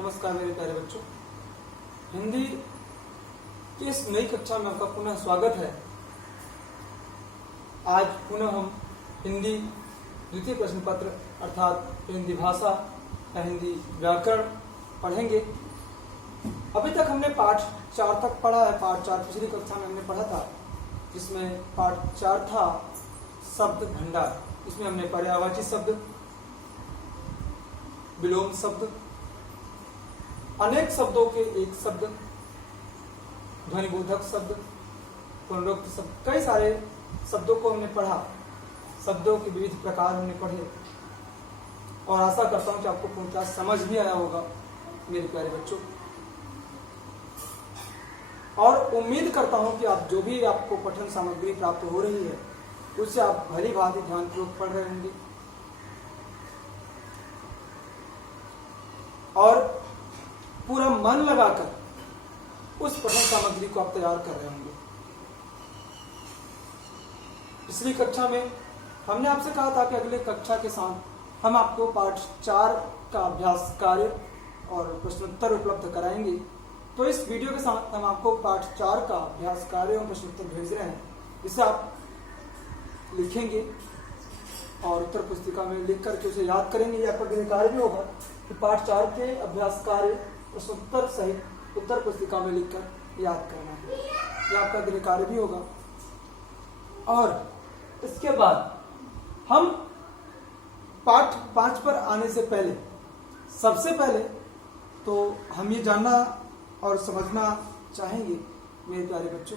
नमस्कार मेरे प्यारे बच्चों, हिंदी की इस नई कक्षा में आपका पुनः स्वागत है। आज पुनः हम हिंदी द्वितीय प्रश्न पत्र अर्थात हिंदी भाषा या हिंदी व्याकरण पढ़ेंगे। अभी तक हमने पाठ 4 तक पढ़ा है। पाठ 4 पिछली कक्षा में हमने पढ़ा था, जिसमें पाठ 4 था शब्द भंडार। इसमें हमने पर्यायवाची शब्द, विलोम शब्द, अनेक शब्दों के एक शब्द, ध्वनिबोधक शब्द, पुनरुक्त शब्द, कई सारे शब्दों को हमने पढ़ा। शब्दों के विविध प्रकार हमने पढ़े और आशा करता हूं कि आपको पूर्णतः समझ भी आया होगा मेरे प्यारे बच्चों। और उम्मीद करता हूं कि आप जो भी आपको पठन सामग्री प्राप्त हो रही है उससे आप भली भांति ध्यानपूर्वक पढ़ रहे होंगे और पूरा मन लगाकर उस पठन सामग्री को आप तैयार कर रहे होंगे। पिछली कक्षा में हमने आपसे कहा था कि अगले कक्षा के साथ हम आपको पाठ 4 का अभ्यास कार्य और प्रश्नोत्तर उपलब्ध कराएंगे। तो इस वीडियो के साथ हम आपको पाठ 4 का अभ्यास कार्य और प्रश्नोत्तर भेज रहे हैं, जिसे आप लिखेंगे और उत्तर पुस्तिका में लिख करके उसे याद करेंगे। यह आपका गृह कार्य भी होगा कि पाठ 4 के अभ्यास कार्य प्रश्नोत्तर सहित उत्तर पुस्तिका में लिखकर याद करना है। यह आपका गृह कार्य भी होगा। और इसके बाद हम पाठ 5 पर आने से पहले सबसे पहले तो हम ये जानना और समझना चाहेंगे मेरे प्यारे बच्चों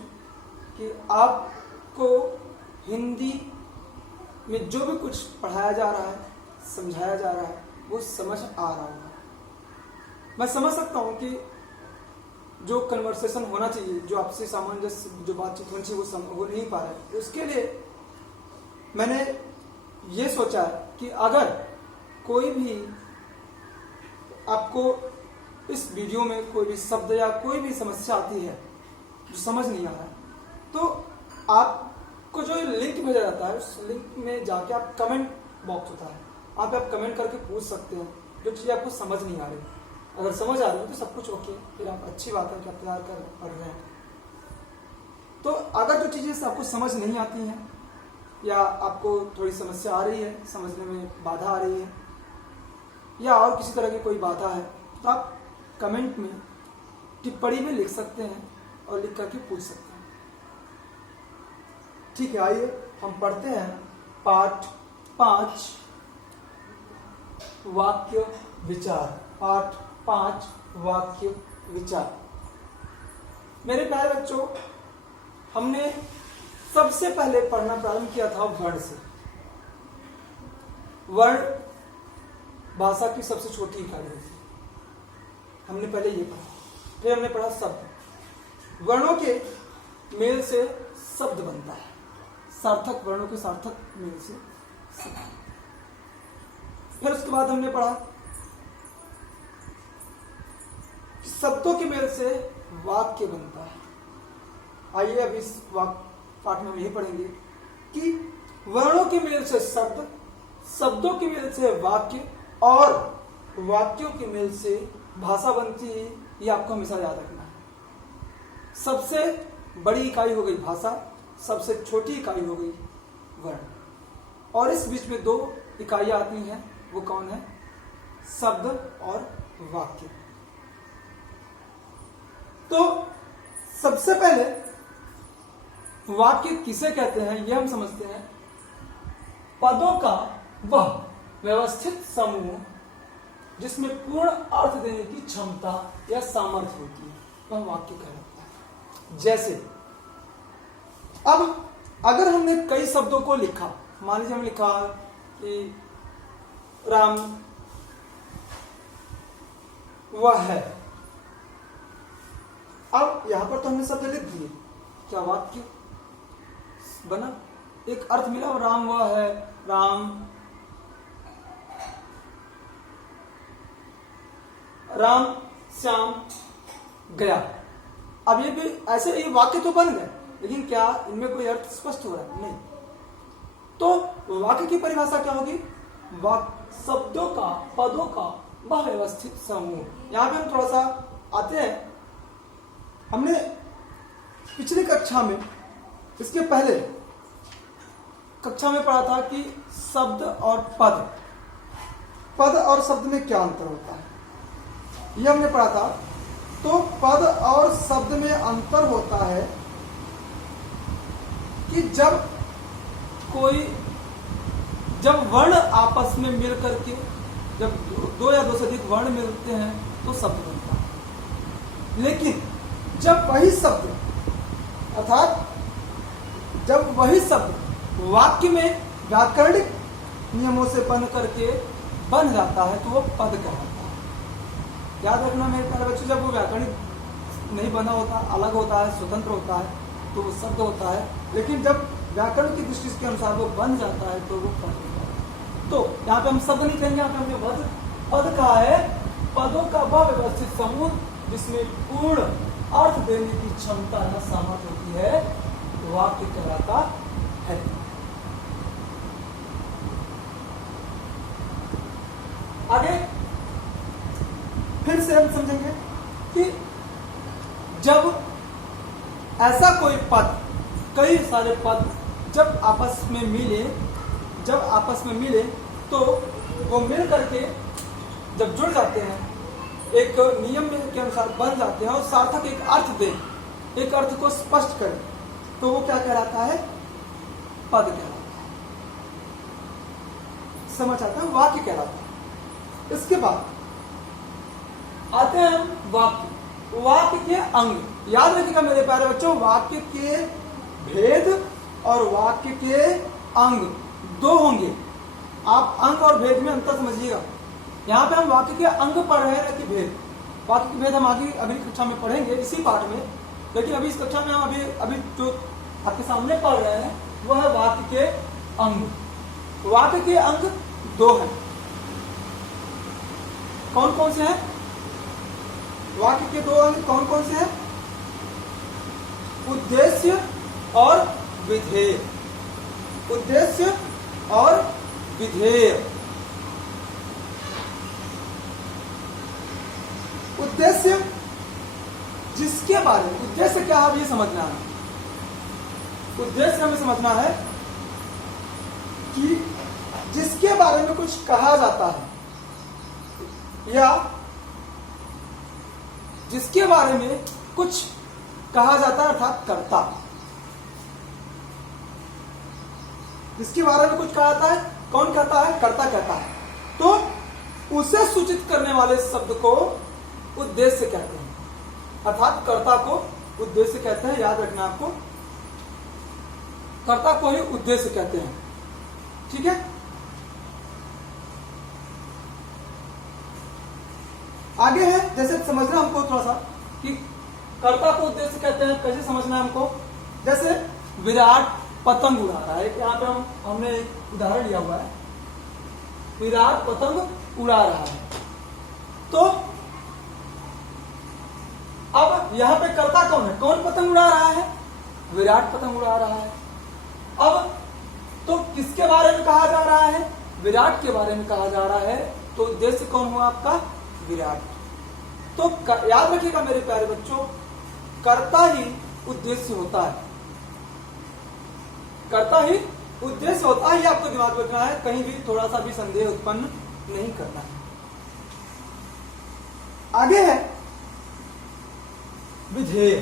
कि आपको हिंदी में जो भी कुछ पढ़ाया जा रहा है, समझाया जा रहा है, वो समझ आ रहा होगा। मैं समझ सकता हूँ कि जो कन्वर्सेशन होना चाहिए, जो आपसे सामंजस्य जो बातचीत होनी चाहिए, वो हो नहीं पा रहा है। उसके लिए मैंने ये सोचा कि अगर कोई भी आपको इस वीडियो में कोई भी शब्द या कोई भी समस्या आती है जो समझ नहीं आ रहा है, तो आपको जो लिंक भेजा जाता है उस लिंक में जाके आप कमेंट बॉक्स होता है, आप कमेंट करके पूछ सकते हैं जो चीज़ आपको समझ नहीं आ रही। अगर समझ आ रही है तो सब कुछ ओके, फिर आप अच्छी बात है कि आप तैयार कर पढ़ रहे हैं। तो अगर जो चीज़ें आपको समझ नहीं आती हैं या आपको थोड़ी समस्या आ रही है, समझने में बाधा आ रही है या और किसी तरह की कोई बाधा है, तो आप कमेंट में टिप्पणी में लिख सकते हैं और लिख करके पूछ सकते हैं। ठीक है, आइए हम पढ़ते हैं पाठ 5 वाक्य विचार। पाठ 5 वाक्य विचार। मेरे प्यारे बच्चों, हमने सबसे पहले पढ़ना प्रारंभ किया था वर्ण से। वर्ण भाषा की सबसे छोटी इकाई होती है, हमने पहले ये पढ़ा। फिर हमने पढ़ा शब्द। वर्णों के मेल से शब्द बनता है, सार्थक वर्णों के सार्थक मेल से शब्द। फिर उसके बाद हमने पढ़ा शब्दों के मेल से वाक्य बनता है। आइए अब इस पाठ में हम यही पढ़ेंगे कि वर्णों के मेल से शब्द, शब्दों के मेल से वाक्य और वाक्यों के मेल से भाषा बनती है। ये आपको हमेशा याद रखना है। सबसे बड़ी इकाई हो गई भाषा, सबसे छोटी इकाई हो गई वर्ण, और इस बीच में 2 इकाइयां आती हैं। वो कौन है? शब्द और वाक्य। तो सबसे पहले वाक्य किसे कहते हैं यह हम समझते हैं। पदों का वह व्यवस्थित समूह जिसमें पूर्ण अर्थ देने की क्षमता या सामर्थ्य होती है, वह वाक्य कहलाता है। जैसे अब अगर हमने कई शब्दों को लिखा, मान लीजिए हमने लिखा कि राम वह है। अब यहां पर तो हमने शब्द लिख दिए, क्या वाक्य बना? एक अर्थ मिला, राम वह है, राम श्याम गया। अब ये भी ऐसे ये वाक्य तो बन गए, लेकिन क्या इनमें कोई अर्थ स्पष्ट हो रहा है? नहीं। तो वाक्य की परिभाषा क्या होगी? शब्दों का, पदों का व्यवस्थित समूह। यहाँ पे हम थोड़ा सा आते हैं। हमने पिछली कक्षा में, इसके पहले कक्षा में पढ़ा था कि शब्द और पद और शब्द में क्या अंतर होता है, ये हमने पढ़ा था। तो पद और शब्द में अंतर होता है कि जब वर्ण आपस में मिल करके, जब दो या दो से अधिक वर्ण मिलते हैं तो शब्द बनता है। लेकिन जब वही शब्द वाक्य में व्याकरणिक नियमों से बन करके बन जाता है तो वो पद कहलाता है। याद रखना मेरे प्यारे बच्चों, जब वो व्याकरणिक नहीं बना होता, अलग होता है, स्वतंत्र होता है तो वो शब्द होता है। लेकिन जब व्याकरण की दृष्टि के अनुसार वो बन जाता है तो वो पद होता है। तो यहाँ पे हम शब्द नहीं कहेंगे, यहाँ पे हमने पद कहा है। पदों का वह व्यवस्थित समूह जिसमें पूर्ण अर्थ देने की क्षमता या सामर्थ्य होती है, वाक्य कहलाता है। आगे फिर से हम समझेंगे कि जब ऐसा कोई पद, कई सारे पद जब आपस में मिले तो वो मिल करके जब जुड़ जाते हैं, एक नियम के अनुसार बन जाते हैं और सार्थक एक अर्थ दें, एक अर्थ को स्पष्ट करें, तो वो क्या कहलाता है? पद कहलाता है। समझ आता है? वाक्य कहलाता है। इसके बाद आते हैं हम वाक्य के अंग। याद रखिएगा मेरे प्यारे बच्चों, वाक्य के भेद और वाक्य के अंग दो होंगे। आप अंग और भेद में अंतर समझिएगा। यहाँ पे हम वाक्य के अंग पढ़ रहे हैं कि भेद। वाक्य के भेद हम आगे अगली कक्षा में पढ़ेंगे इसी पाठ में, लेकिन अभी इस कक्षा में हम अभी जो आपके सामने पढ़ रहे हैं वह है वाक्य के अंग। वाक्य के अंग दो हैं। कौन कौन से हैं? वाक्य के दो अंग कौन कौन से हैं? उद्देश्य और विधेय। उद्देश्य और विधेय। उद्देश्य जिसके बारे में, उद्देश्य क्या है ये समझना है। उद्देश्य हमें समझना है कि जिसके बारे में कुछ कहा जाता है या जिसके बारे में कुछ कहा जाता है, अर्थात कर्ता। जिसके बारे में कुछ कहा जाता है, कौन कहता है? कर्ता कहता है। तो उसे सूचित करने वाले शब्द को उद्देश्य कहते हैं, अर्थात कर्ता को उद्देश्य कहते हैं। याद रखना आपको, कर्ता को ही उद्देश्य कहते हैं। ठीक है, आगे है जैसे समझना हमको थोड़ा सा कि कर्ता को उद्देश्य कहते हैं। कैसे समझना है हमको? जैसे विराट पतंग उड़ा रहा है। यहाँ पे हमने एक उदाहरण लिया हुआ है, विराट पतंग उड़ा रहा है। तो अब यहाँ पे कर्ता कौन है? कौन पतंग उड़ा रहा है? विराट पतंग उड़ा रहा है। अब तो किसके बारे में कहा जा रहा है? विराट के बारे में कहा जा रहा है। तो उद्देश्य कौन हुआ आपका? विराट। तो याद रखिएगा मेरे प्यारे बच्चों, कर्ता ही उद्देश्य होता है। कर्ता ही उद्देश्य होता है, ये आपको दिमाग में रखना है। कहीं भी थोड़ा सा भी संदेह उत्पन्न नहीं करना है। आगे है विधेय।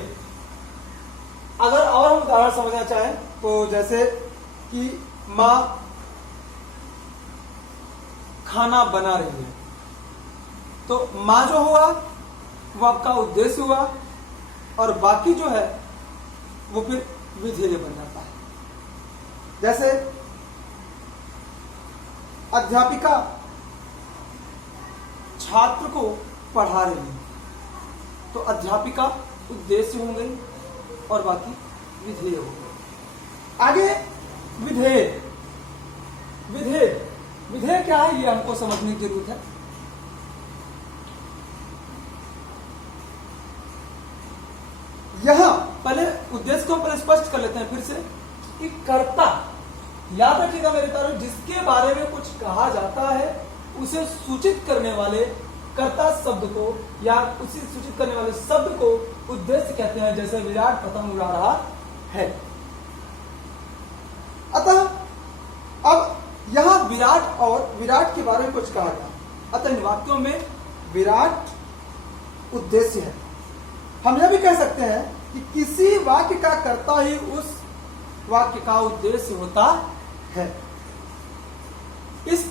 अगर और हम उदाहरण समझना चाहें तो जैसे कि मां खाना बना रही है, तो मां जो हुआ वो आपका उद्देश्य हुआ और बाकी जो है वो फिर विधेय बन जाता है। जैसे अध्यापिका छात्र को पढ़ा रही है, तो अध्यापिका उद्देश्य हो गई और बाकी विधेय हो गई। आगे विधेय। विधेय विधेय क्या है ये हमको समझने की जरूरत है। यहां पहले उद्देश्य को पहले स्पष्ट कर लेते हैं फिर से कि कर्ता, याद रखिएगा मेरे प्यारे, जिसके बारे में कुछ कहा जाता है उसे सूचित करने वाले कर्ता शब्द को या उसी सूचित करने वाले शब्द को उद्देश्य कहते हैं, जैसे विराट पतंग उड़ा रहा है। अतः अब यहां विराट और विराट के बारे में कुछ कहा गया, अतः इन वाक्यों में विराट उद्देश्य है। हम यह भी कह सकते हैं कि किसी वाक्य का कर्ता ही उस वाक्य का उद्देश्य होता है। इस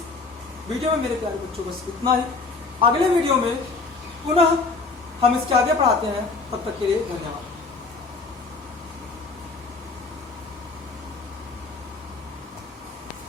वीडियो में मेरे प्यारे बच्चों बस इतना ही। अगले वीडियो में पुनः हम इसके आगे पढ़ाते हैं। तब तक के लिए धन्यवाद।